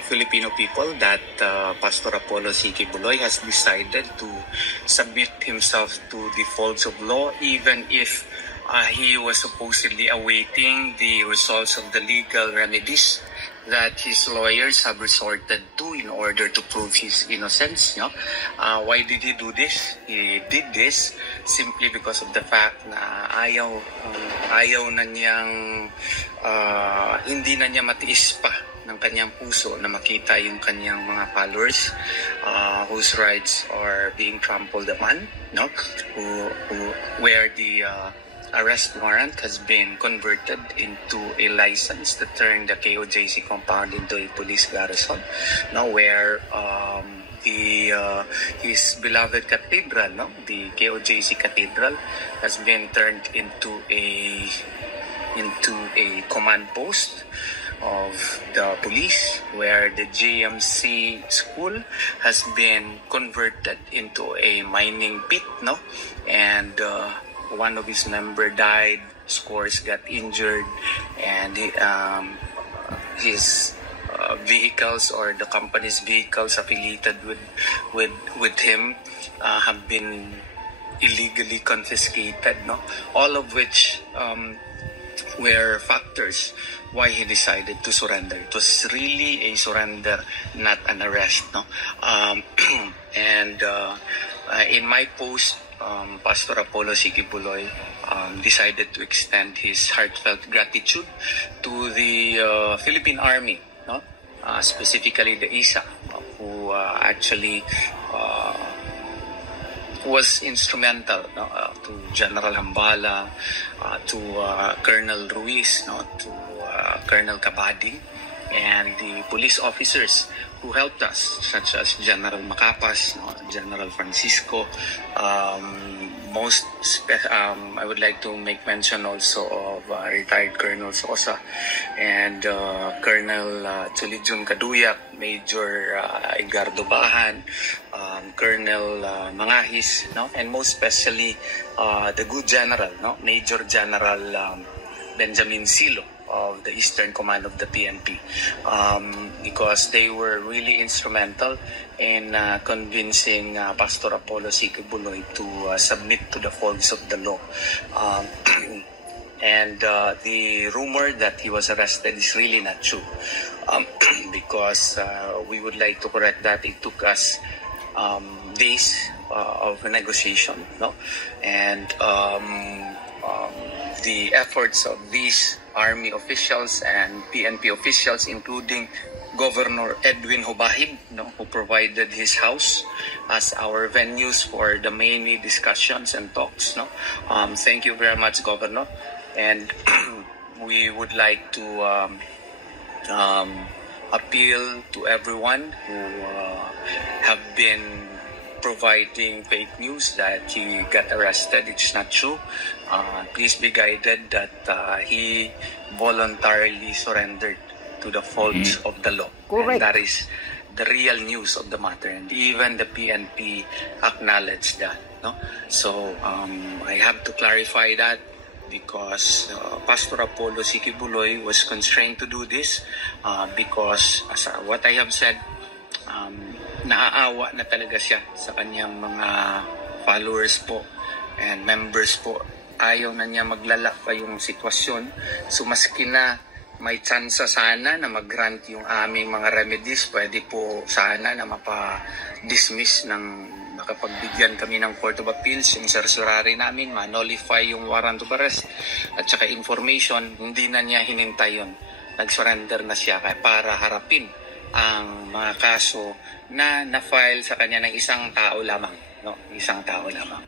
Filipino people that Pastor Apollo C. Quiboloy has decided to submit himself to the folds of law, even if he was supposedly awaiting the results of the legal remedies that his lawyers have resorted to in order to prove his innocence. Why did he do this? He did this simply because of the fact na ayaw na niyang hindi na niya matiis pa ng kanyang puso na makita yung kanyang mga followers whose rights are being trampled upon, where the arrest warrant has been converted into a license to turn the KOJC compound into a police garrison, where his beloved cathedral, the KOJC Cathedral, has been turned into a command post of the police, where the JMC school has been converted into a mining pit, and one of his members died, scores got injured, and his vehicles, or the company's vehicles affiliated with him, have been illegally confiscated, all of which were factors why he decided to surrender. It was really a surrender, not an arrest. And in my post, Pastor Apollo C. Quiboloy decided to extend his heartfelt gratitude to the Philippine Army, specifically the ISA, who actually was instrumental to General Hambala, to Colonel Ruiz, to Colonel Cabadi, and the police officers who helped us, such as General Macapas, General Francisco. I would like to make mention also of retired Colonel Sosa and Colonel Tulijun Kaduyak, Major Edgardo Bahan, Colonel Mangahis, and most especially the good General, Major General Benjamin Silo of the Eastern Command of the PNP, because they were really instrumental in convincing Pastor Apollo C. Quiboloy to submit to the folds of the law. And the rumor that he was arrested is really not true, because we would like to correct that. It took us days of negotiation, and the efforts of these Army officials and PNP officials, including Governor Edwin Hobahib, who provided his house as our venues for the many discussions and talks. Thank you very much, Governor. And we would like to appeal to everyone who have been providing fake news that he got arrested. It's not true. Please be guided that he voluntarily surrendered to the folds of the law. Correct. And that is the real news of the matter, and even the PNP acknowledged that. So I have to clarify that, because Pastor Apollo C. Quiboloy was constrained to do this because, as what I have said, naaawa na talaga siya sa kanyang mga followers po and members po. Ayaw na niya maglala pa yung sitwasyon. So maski na may chance sana na mag-grant yung aming mga remedies, pwede po sana na mapa-dismiss ng makapagbigyan kami ng Court of Appeals, yung certiorari namin, ma-nullify yung warrant of arrest at saka information. Hindi na niya hinintay yun. Nag-surrender na siya para harapin ang mga kaso na na-file sa kanya ng isang tao lamang. Isang tao lamang.